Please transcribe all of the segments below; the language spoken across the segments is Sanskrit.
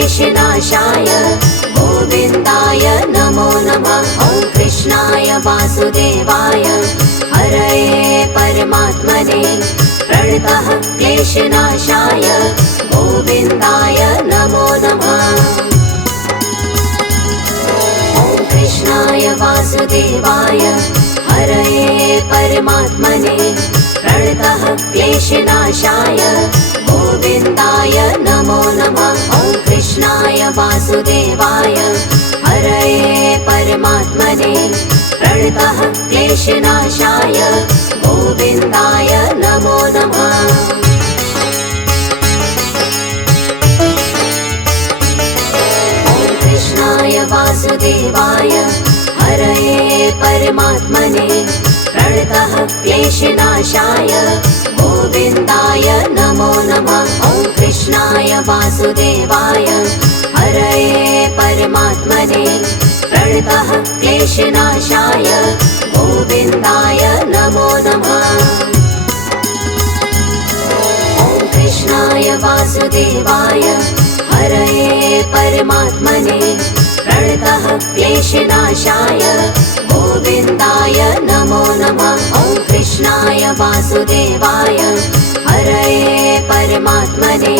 क्लेशनाशाय गोविन्दाय नमो नमः। ॐ कृष्णाय वासुदेवाय हरये परमात्मने प्रणतः क्लेशनाशाय गोविन्दाय नमो नमः। ॐ कृष्णाय वासुदेवाय हरये परमात्मने प्रणतः क्लेशनाशाय गोविन्दाय नमो नमः। ॐ कृष्णाय वासुदेवाय हरये परमात्मने प्रणतः क्लेशनाशाय गोविन्दाय नमो नमः। ॐ कृष्णाय वासुदेवाय हरये परमात्मने प्रणतः क्लेशनाशाय गोविन्दाय नमो नमः। ॐ कृष्णाय वासुदेवाय हरये परमात्मने प्रणतः क्लेशनाशाय गोविन्दाय नमो नमः। ॐ कृष्णाय वासुदेवाय हरये परमात्मने प्रणतः क्लेशनाशाय गोविन्दाय नमो नमः। ॐ कृष्णाय वासुदेवाय हरये परमात्मने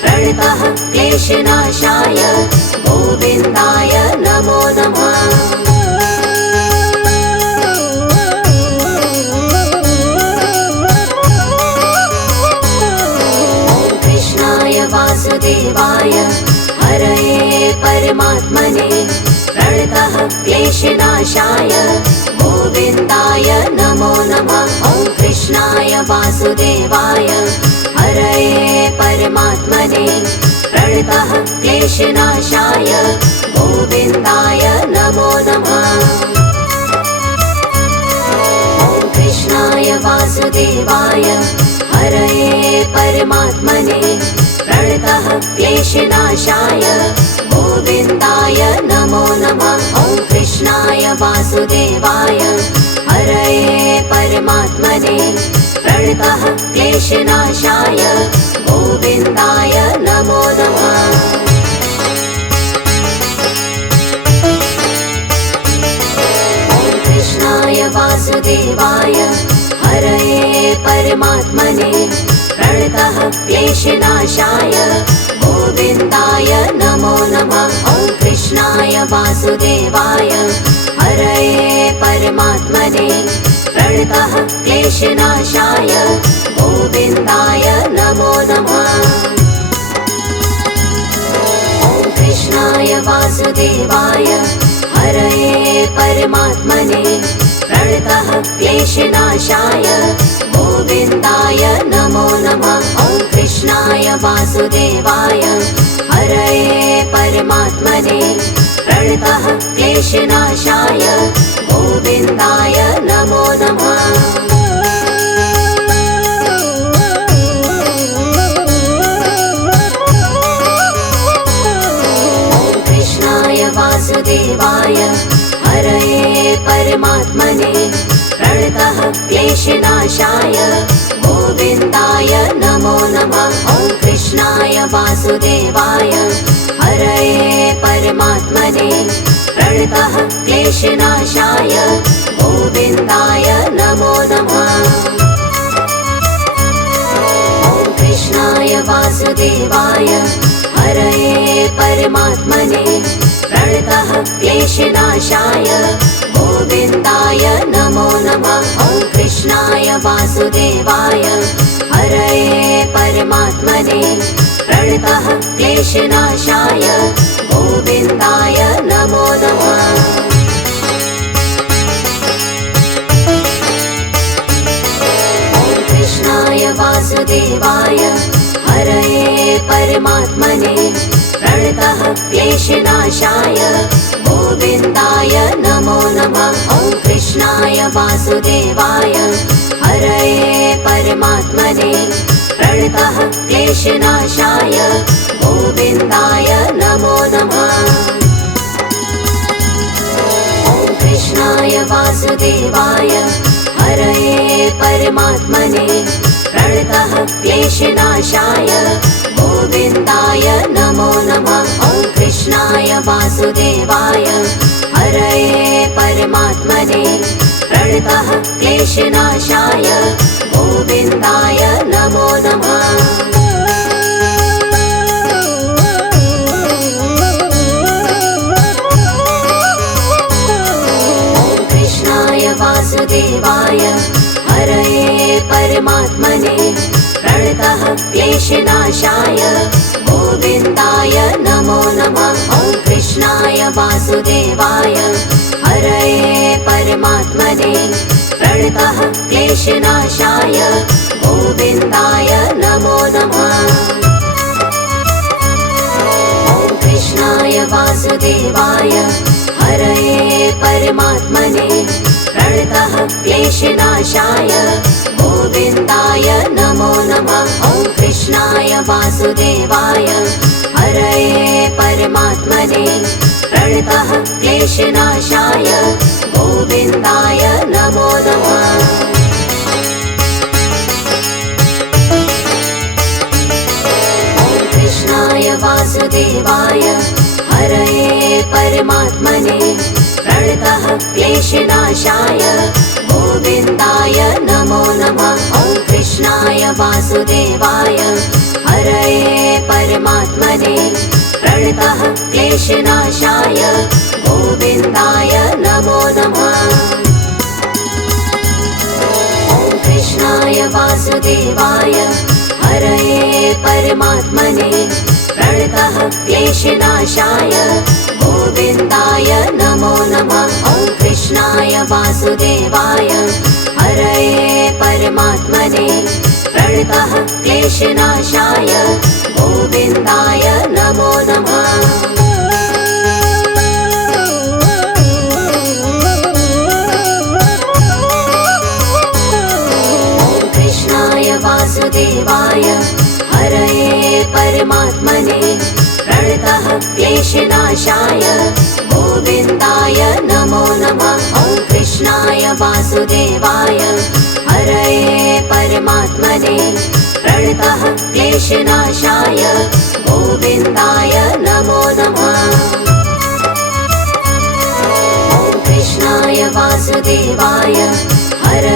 प्रणतः क्लेशनाशाय गोविन्दाय नमो नमः। ॐ कृष्णाय वासुदेवाय हरये परमात्मने प्रणतः क्लेशनाशाय गोविन्दाय नमो नमः। ॐ कृष्णाय वासुदेवाय हरये परमात्मने प्रणतः क्लेशनाशाय गोविन्दाय नमो नमः। ॐ कृष्णाय वासुदेवाय हरये परमात्मने प्रणतः क्लेशनाशाय गोविन्दाय नमो नमः। ॐ कृष्णाय वासुदेवाय हरये परमात्मने प्रणतः क्लेशनाशाय गोविन्दाय नमो नमः। ॐ कृष्णाय वासुदेवाय हरये परमात्मने प्रणतः क्लेशनाशाय गोविन्दाय नमो नमः। ॐ कृष्णाय वासुदेवाय हरये परमात्मने प्रणतः क्लेशनाशाय गोविन्दाय नमो नमः। ॐ कृष्णाय वासुदेवाय हरये परमात्मने प्रणतः क्लेशनाशाय गोविन्दाय नमो नमः। ॐ कृष्णाय वासुदेवाय हरये परमात्मने प्रणतः क्लेशनाशाय गोविन्दाय नमो नमः। ॐ कृष्णाय वासुदेवाय हरये परमात्मने प्रणतः क्लेशनाशाय गोविन्दाय नमो नमः। ॐ कृष्णाय वासुदेवाय हरये परमात्मने प्रणतः क्लेशनाशाय गोविन्दाय नमो नमः। ॐ कृष्णाय वासुदेवाय हरये परमात्मने प्रणतः क्लेशनाशाय गोविन्दाय नमो नमः। ॐ कृष्णाय वासुदेवाय हरये परमात्मने प्रणतः क्लेशनाशाय गोविन्दाय नमो नमः। ॐ कृष्णाय वासुदेवाय हरये परमात्मने प्रणतः क्लेशनाशाय गोविन्दाय नमो नमः। ॐ कृष्णाय वासुदेवाय हरये परमात्मने प्रणतः क्लेशनाशाय गोविन्दाय नमो नमः। ॐ कृष्णाय वासुदेवाय हरये परमात्मने प्रणतः क्लेशनाशाय गोविन्दाय नमो नमः। वासुदेवाय हरये परमात्मने प्रणतः क्लेशनाशाय गोविन्दाय नमो नमः। वासुदेवाय हरये परमात्मने प्रणतः क्लेशनाशाय गोविन्दाय नमो नमः। ॐ कृष्णाय वासुदेवाय हरये परमात्मने प्रणतः क्लेशनाशाय गोविन्दाय नमो नमः। ॐ कृष्णाय वासुदेवाय हरये परमात्मने प्रणतः क्लेशनाशाय गोविन्दाय नमो नमः। ॐ कृष्णाय वासुदेवाय हरये परमात्मने प्रणतः क्लेशनाशाय गोविन्दाय नमो नमः। ॐ कृष्णाय वासुदेवाय हरये परमात्मने प्रणतः क्लेशनाशाय गोविन्दाय नमो नमः। ॐ कृष्णाय वासुदेवाय हरये परमात्मने प्रणतः क्लेशनाशाय गोविन्दाय नमो नमः। ॐ कृष्णाय वासुदेवाय हरये परमात्मने प्रणतः क्लेशनाशाय गोविन्दाय नमो नमः। ॐ कृष्णाय वासुदेवाय हरये परमात्मने प्रणतः क्लेशनाशाय गोविन्दाय नमो नमः। ॐ कृष्णाय वासुदेवाय हरये परमात्मने प्रणतः क्लेशनाशाय गोविन्दाय नमो नमः। ॐ कृष्णाय वासुदेवाय हरये परमात्मने प्रणतः क्लेशनाशाय गोविन्दाय नमो नमः। ॐ कृष्णाय वासुदेवाय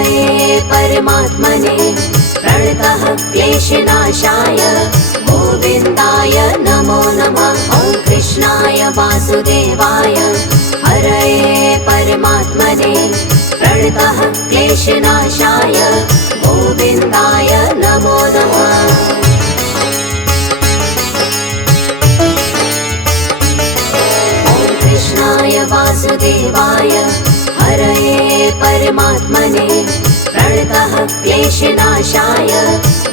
हरये परमात्मने प्रणतः क्लेशनाशाय गोविन्दाय नमो नमः। ॐ कृष्णाय वासुदेवाय हरये परमात्मने प्रणतः क्लेशनाशाय गोविन्दाय नमो नमः। ॐ कृष्णाय वासुदेवाय हरये परमात्मने प्रणतः क्लेशनाशाय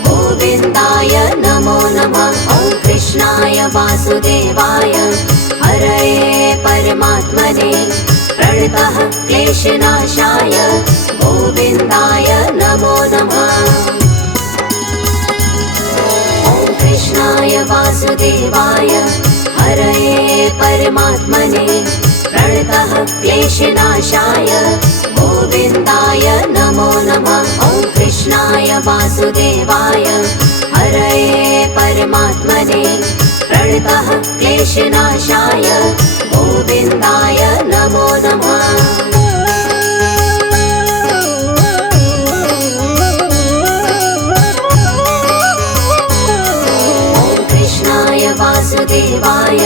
गोविन्दाय नमो नमः। ॐ कृष्णाय वासुदेवाय हरये परमात्मने प्रणतः क्लेशनाशाय गोविन्दाय नमो नमः। ॐ कृष्णाय वासुदेवाय हरये परमात्मने प्रणतः क्लेशनाशाय गोविन्दाय नमो नमः। ॐ कृष्णाय वासुदेवाय हरये परमात्मने प्रणतः क्लेशनाशाय गोविन्दाय नमो नमः। ॐ कृष्णाय वासुदेवाय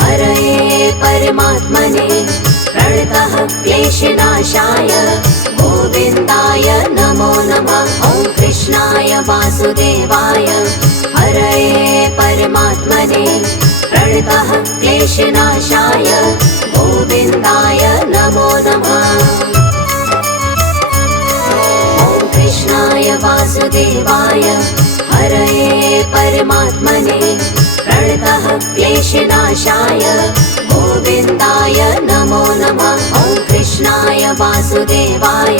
हरये परमात्मने प्रणतः क्लेशनाशाय गोविन्दाय नमो नमः। ॐ कृष्णाय वासुदेवाय हरये परमात्मने प्रणतः क्लेशनाशाय गोविन्दाय नमो नमः। ॐ कृष्णाय वासुदेवाय हरये परमात्मने प्रणतः क्लेशनाशाय गोविन्दाय नमो नमः। ॐ कृष्णाय वासुदेवाय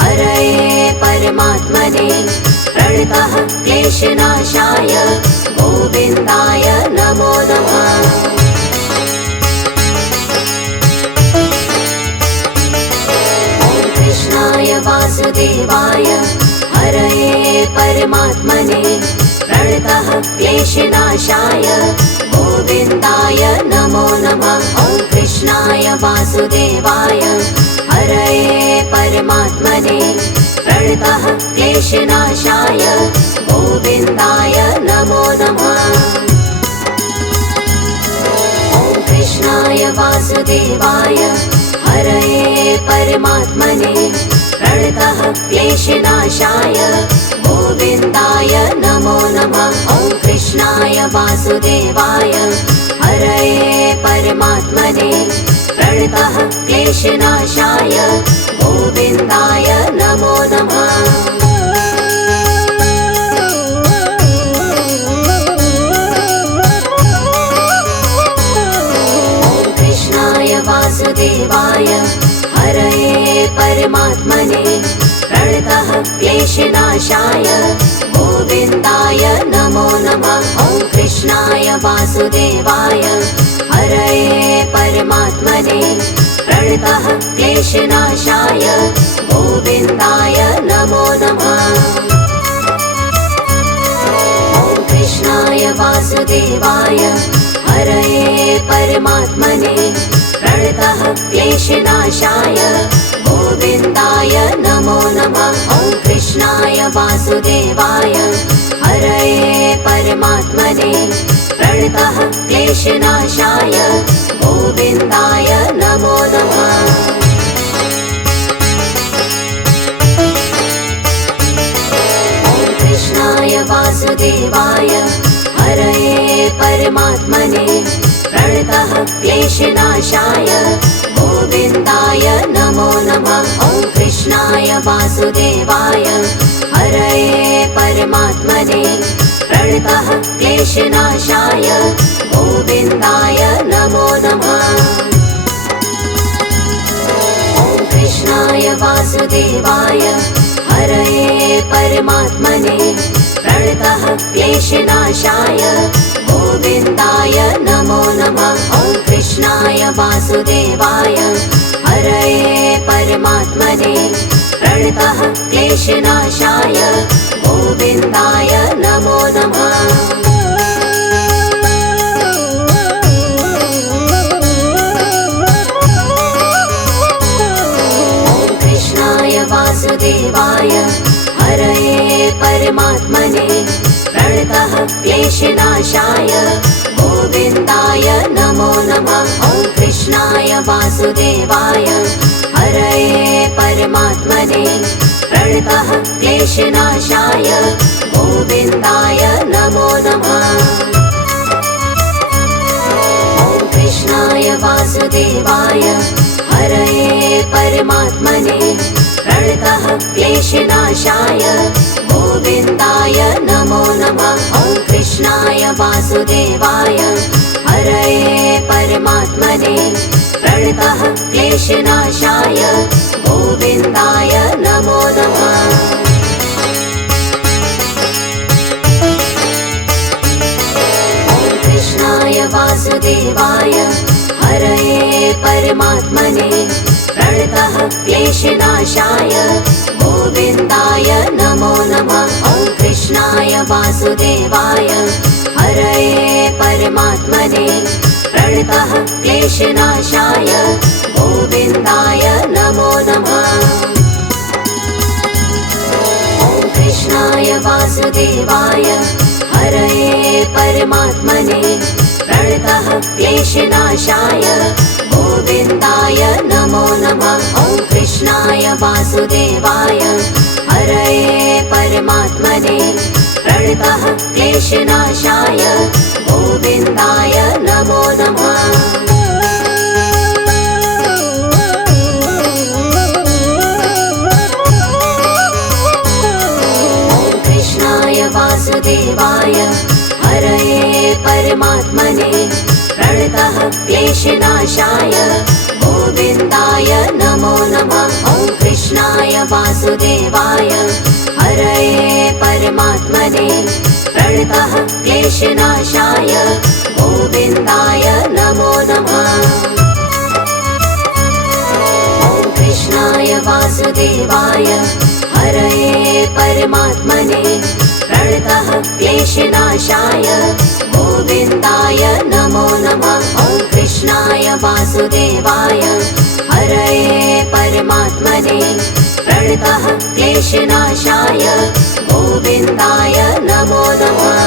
हरये परमात्मने प्रणतः क्लेशनाशाय गोविन्दाय नमो नमः। ॐ कृष्णाय वासुदेवाय हरये परमात्मने प्रणतः क्लेशनाशाय गोविन्दाय नमो नमः। ॐ वासुदेवाय हरये परमात्मने प्रणतः क्लेशनाशाय गोविन्दाय नमो नमः। ॐ कृष्णाय वासुदेवाय हरये परमात्मने प्रणतः क्लेशनाशाय गोविन्दाय नमो नमः। ॐ कृष्णाय वासुदेवाय हरये परमात्मने प्रणतः क्लेशनाशाय गोविन्दाय नमो नमः। ॐ कृष्णाय वासुदेवाय हरये परमात्मने प्रणतः क्लेशनाशाय गोविन्दाय नमो नमः। ॐ कृष्णाय वासुदेवाय हरये परमात्मने प्रणतः क्लेशनाशाय गोविन्दाय नमो नमः। ॐ कृष्णाय वासुदेवाय हरये परमात्मने प्रणतः क्लेशनाशाय गोविन्दाय नमो नमः। ॐ कृष्णाय वासुदेवाय हरये परमात्मने प्रणतः क्लेशनाशाय गोविन्दाय नमो नमः। ॐ कृष्णाय वासुदेवाय हरये परमात्मने प्रणतः क्लेशनाशाय गोविन्दाय नमो नमः। ॐ कृष्णाय वासुदेवाय हरये परमात्मने प्रणतः क्लेशनाशाय गोविन्दाय नमो नमः। ॐ कृष्णाय वासुदेवाय हरये परमात्मने प्रणतः क्लेशनाशाय गोविन्दाय नमो नमः। ॐ कृष्णाय वासुदेवाय हरये परमात्मने प्रणतः क्लेशनाशाय गोविन्दाय नमो नमः। ॐ कृष्णाय वासुदेवाय हरये परमात्मने प्रणतः क्लेशनाशाय गोविन्दाय नमो नमः। ॐ कृष्णाय वासुदेवाय हरये परमात्मने प्रणतः क्लेशनाशाय गोविन्दाय नमो नमः। ॐ कृष्णाय वासुदेवाय हरये परमात्मने प्रणतः क्लेशनाशाय गोविन्दाय नमो नमः। ॐ कृष्णाय वासुदेवाय हरये परमात्मने प्रणतः क्लेशनाशाय गोविन्दाय नमो नमः। ॐ कृष्णाय वासुदेवाय हरये परमात्मने प्रणतः क्लेशनाशाय गोविन्दाय नमो नमः। ॐ कृष्णाय वासुदेवाय हरये परमात्मने प्रणतः क्लेशनाशाय गोविन्दाय नमो नमः। ॐ कृष्णाय वासुदेवाय हरये परमात्मने प्रणतः क्लेशनाशाय गोविन्दाय नमो नमः। ॐ कृष्णाय वासुदेवाय हरये परमात्मने प्रणतः क्लेशनाशाय गोविन्दाय नमो नमः। ॐ कृष्णाय वासुदेवाय हरये परमात्मने प्रणतः क्लेशनाशाय गोविन्दाय नमो नमः। ॐ कृष्णाय वासुदेवाय हरये परमात्मने प्रणतः क्लेशनाशाय गोविन्दाय नमो नमः। ॐ कृष्णाय वासुदेवाय हरये परमात्मने प्रणतः क्लेशनाशाय गोविन्दाय नमो नमः। ॐ कृष्णाय वासुदेवाय वासुदेवाय हरये परमात्मने प्रणतः क्लेशनाशाय गोविन्दाय नमो नमः।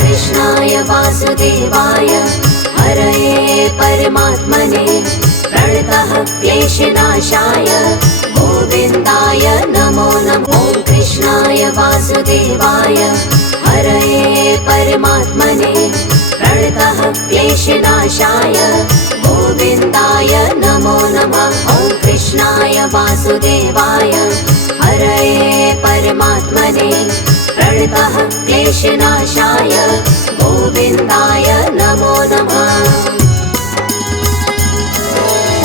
कृष्णाय वासुदेवाय हरये परमात्मने प्रणतः क्लेशनाशाय गोविन्दाय नमो नमो। कृष्णाय वासुदेवाय हरये परमात्मने प्रणतः क्लेशनाशाय गोविन्दाय नमो नमः। ॐ कृष्णाय वासुदेवाय हरये परमात्मने प्रणतः क्लेशनाशाय गोविन्दाय नमो नमः।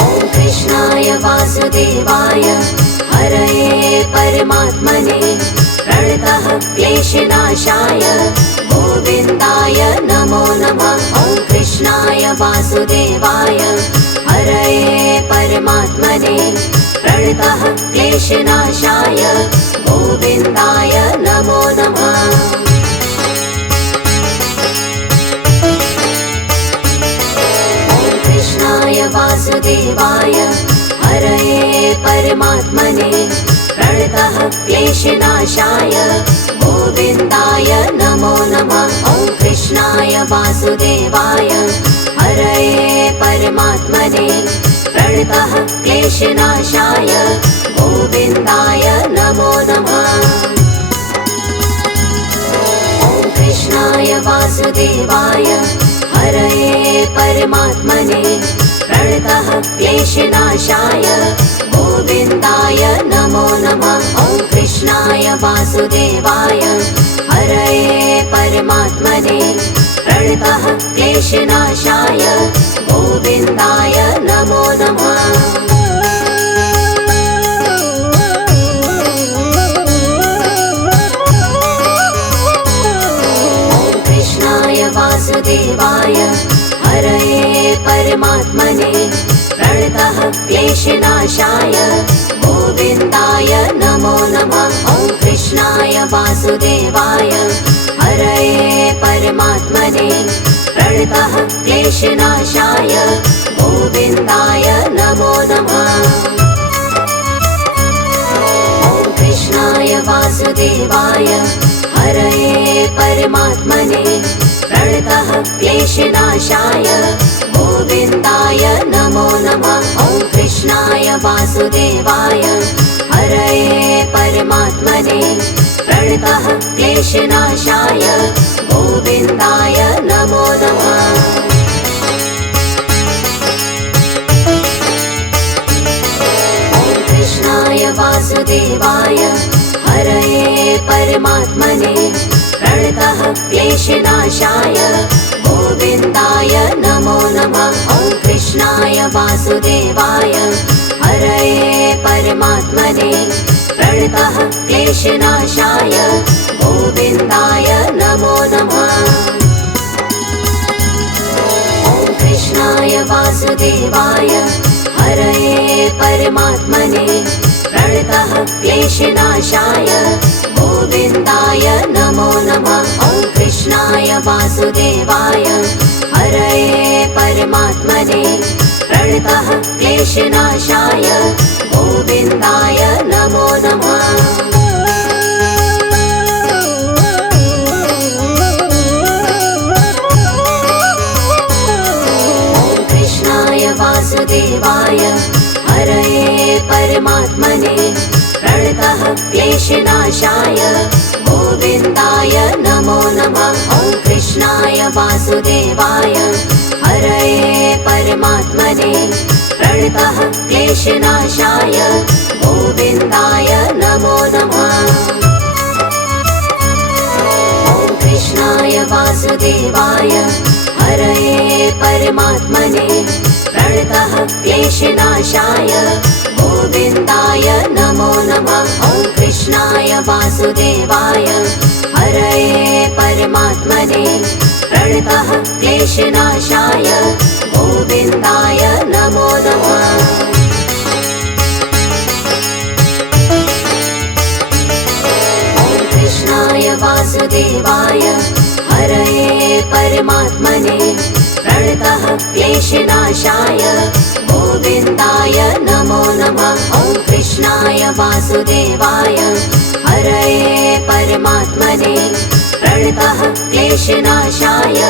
ॐ कृष्णाय वासुदेवाय हरये परमात्मने प्रणतः क्लेशनाशाय गोविन्दाय नमो नमः। ॐ कृष्णाय वासुदेवाय हरये परमात्मने प्रणतः क्लेशनाशाय गोविन्दाय नमो नमः। कृष्णाय वासुदेवाय हरये परमात्मने प्रणतः क्लेशनाशाय गोविन्दाय नमो नमः। ॐ कृष्णाय वासुदेवाय हरये परमात्मने प्रणतः क्लेशनाशाय गोविन्दाय नमो नमः। ॐ कृष्णाय वासुदेवाय हरये परमात्मने प्रणतः क्लेशनाशाय गोविन्दाय नमो नमः। ॐ कृष्णाय वासुदेवाय हरये परमात्मने प्रणतः क्लेशनाशाय गोविन्दाय नमो नमः। वासुदेवाय हरये परमात्मने प्रणतः क्लेशनाशाय गोविन्दाय नमो नमः। ॐ कृष्णाय वासुदेवाय हरये परमात्मने प्रणतः क्लेशनाशाय गोविन्दाय नमो नमः। ॐ कृष्णाय वासुदेवाय हरये परमात्मने प्रणतः क्लेशनाशाय गोविन्दाय नमो नमः। ॐ कृष्णाय वासुदेवाय हरये परमात्मने प्रणतः क्लेशनाशाय गोविन्दाय नमो नमः। ॐ कृष्णाय वासुदेवाय हरये परमात्मने प्रणतः क्लेशनाशाय गोविन्दाय नमो नमः। ॐ कृष्णाय वासुदेवाय हरये परमात्मने प्रणतः क्लेशनाशाय गोविन्दाय नमो नमः। ॐ कृष्णाय वासुदेवाय हरये परमात्मने प्रणतः क्लेशनाशाय गोविन्दाय नमो नमः। ॐ कृष्णाय वासुदेवाय हरये परमात्मने प्रणतः क्लेशनाशाय गोविन्दाय नमो नमः। ॐ कृष्णाय वासुदेवाय हरये परमात्मने प्रणतः क्लेशनाशाय गोविन्दाय नमो नमः। ॐ कृष्णाय वासुदेवाय हरये परमात्मने प्रणतः क्लेशनाशाय गोविन्दाय नमो नमः। ॐ कृष्णाय वासुदेवाय हरये परमात्मने प्रणतः क्लेशनाशाय गोविन्दाय नमो नमः। ॐ कृष्णाय वासुदेवाय हरये परमात्मने प्रणतः क्लेशनाशाय गोविन्दाय नमो नमः। ॐ कृष्णाय वासुदेवाय परमात्मने प्रणतः क्लेशनाशाय गोविन्दाय नमो नमः। ॐ कृष्णाय वासुदेवाय हरये परमात्मने प्रणतः क्लेशनाशाय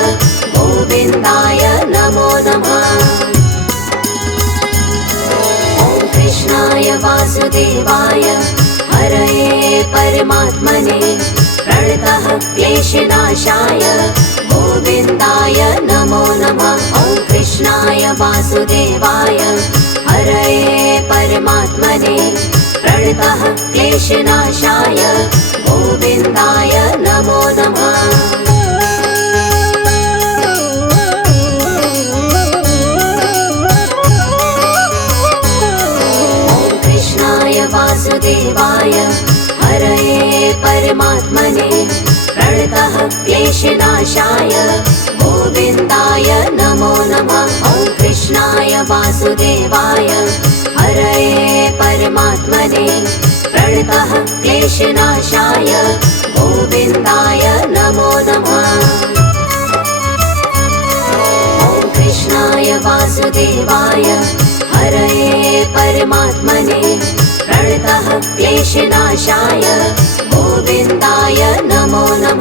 गोविन्दाय नमो नमः। ॐ कृष्णाय वासुदेवाय हरये परमात्मने प्रणतः क्लेशनाशाय गोविन्दाय नमो नमः। ॐ कृष्णाय वासुदेवाय हरये परमात्मने प्रणतः क्लेशनाशाय गोविन्दाय नमो नमः। वासुदेवाय हरये परमात्मने प्रणतः क्लेशनाशाय गोविन्दाय नमो नमः। ॐ कृष्णाय वासुदेवाय हरये परमात्मने प्रणतः क्लेशनाशाय गोविन्दाय नमो नमः। ॐ कृष्णाय वासुदेवाय हरये परमात्मने प्रणतः क्लेशनाशाय गोविन्दाय नमो नमः।